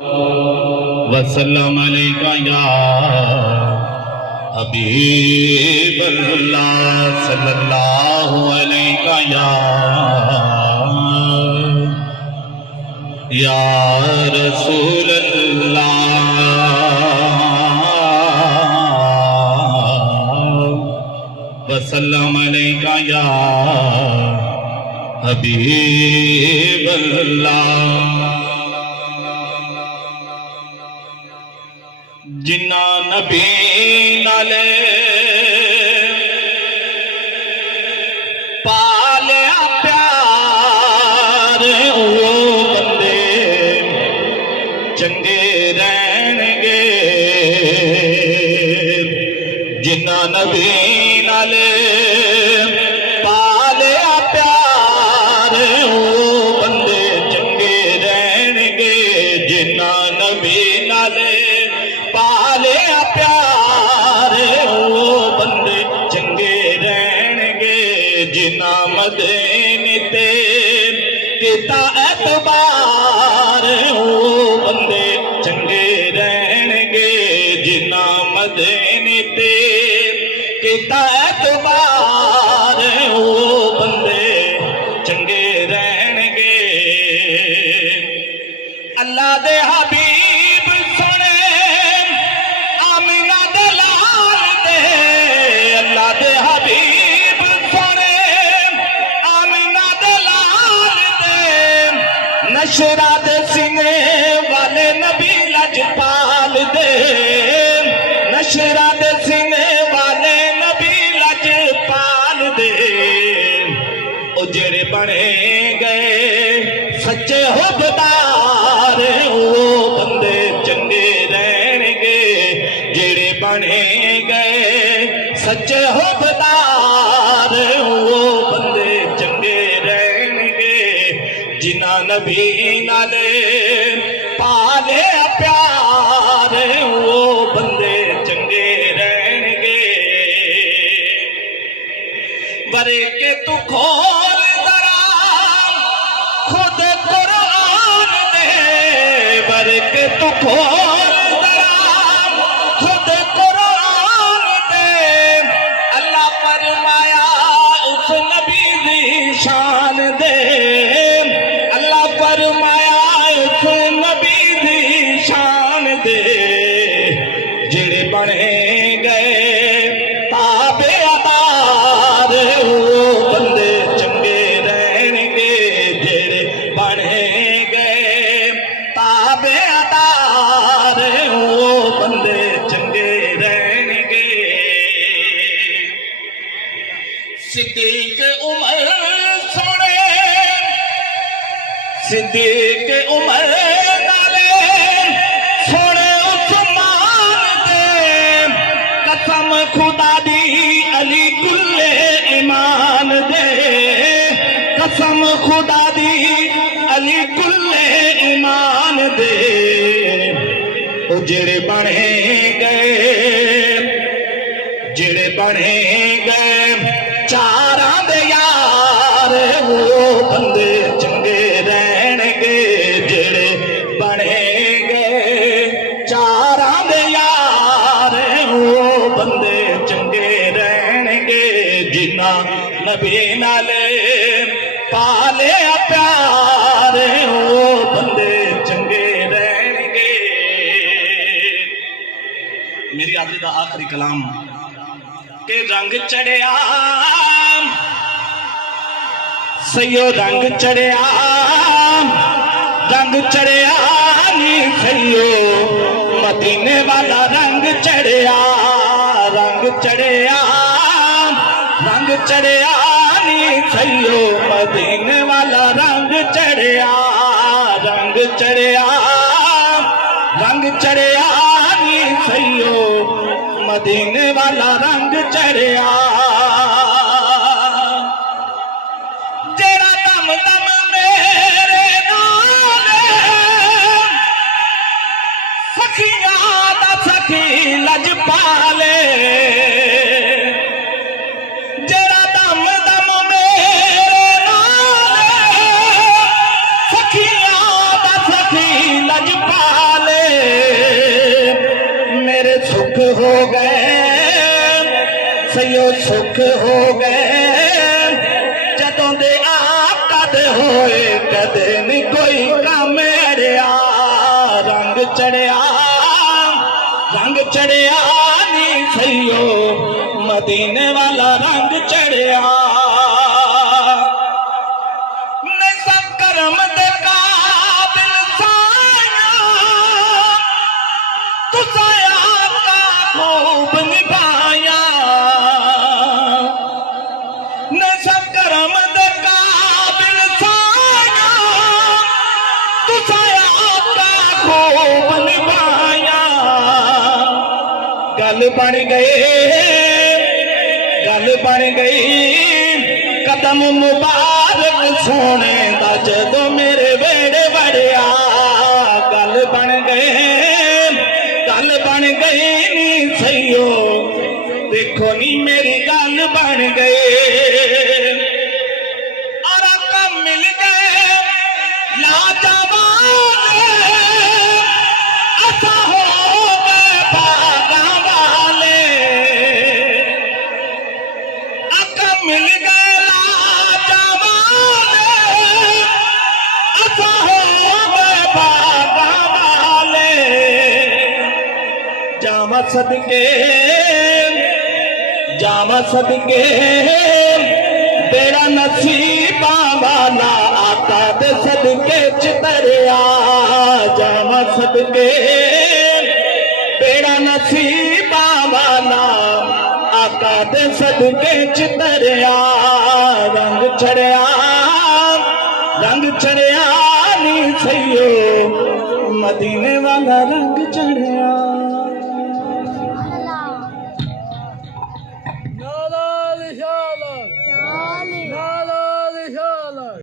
वसल्लम अलैका या हबीबल्लाह सल्लल्लाहु अलैका या रसूलल्लाह वसल्लम अलैका या हबीबल्लाह। जिन्ना नबी नाले पालिया प्यार वो बंदे चंगे रहणगे। जिन्ना नबी नाले पालिया प्यार वो बंदे चंगे रहणगे। जिन्ना नबी नाले पालिया प्यार वो बंदे चंगे रहणगे। जिन्ना मदीने ते कीता एतबार वो बंदे चंगे रहणगे। जिन्ना मदीने ते कीता एतबार वो बंदे चंगे रहणगे। अल्लाह दे हबीब सुने आमिना दे लाल दे। अल्लाह दे हबीब सुने आमिना दे लाल दे। नशरा दे सीने वाले नबी लजपाल दे। नशरा दे सीने वाले नबी लजपाल दे। ओ जेड़े बने गए सच्चे हुबदार वो बंदे चंगे रहणगे। जेड़े बने गए सच्चे हुबदार वो बंदे चंगे रहणगे। जिन्ना नबी नाले पाले प्यार वो बंदे चंगे रहणगे। बरे के तू खोल दरा खुद कुरान दे। बरे के तू खोल दरा खुद कुरान दे। अल्लाह फरमाया उस नबी दी शान दे। अल्लाह फरमाया उस नबी दी शान दे। जेड़े बने गए ताबेदार वो बंदे चंगे रहणगे। जेड़े बने गए ताबेदार वो बंदे चंगे रहणगे। सिद्दीक उमर सुने सिद्दीक उमर नाले सुने उस्मान दे। कसम खुदा दी अली कुल्ले ईमान दे। कसम खुदा दी अली कुल्ले ईमान दे। ओ जेड़े बने गए जेड़े बने गए चारां दे यार वो बंदे चंगे रहणगे। जेड़े बने गए चारां दे यार वो बंदे चंगे रहणगे। जिन्ना नबी नाले पाले प्यार वो बंदे चंगे रहणगे। मेरी आखिरी दा आखिरी कलाम के रंग चढ़िया सयो रंग चढ़िया नी सयो मदीने वाला रंग चढ़िया। रंग चढ़िया नी सयो मदीने वाला रंग चढ़िया। रंग चढ़िया नी सयो मदीने वाला रंग चढ़िया। जेड़ा दम दम मेरे नाले सखियां दा सखी लजपाले। जेड़ा दम दम मेरे नाले सखियां दा सखी लजपाले। हो गए, सयो सुख हो गए जदों दे आका दे होए, कदे नहीं कोई काम अड़िया। रंग चढ़िया नी सईयो, मदीने वाला रंग चढ़िया। करम दे काबिल साया, तुसाया का खूब निभाया। न सब करम दे काबिल साया, तुसाया का खूब निभाया। गल बन गई कदम मुबारक सोने दा जदों मेरे वेड़े वड़िया। गल बन गई नी सईयो, देखो नी मेरी गल बन गई। और आका मिल गए लाजवाब, असा हो गए भागा वाले। आका मिल गए जावा सदके बेड़ा नसीबा वाला, आका दे सदके चितरिया। जावा सदके बेड़ा नसीबा वाला, आका दे सदके चितरिया। रंग चढ़िया नी सईयो, मदीने वाला रंग चढ़िया।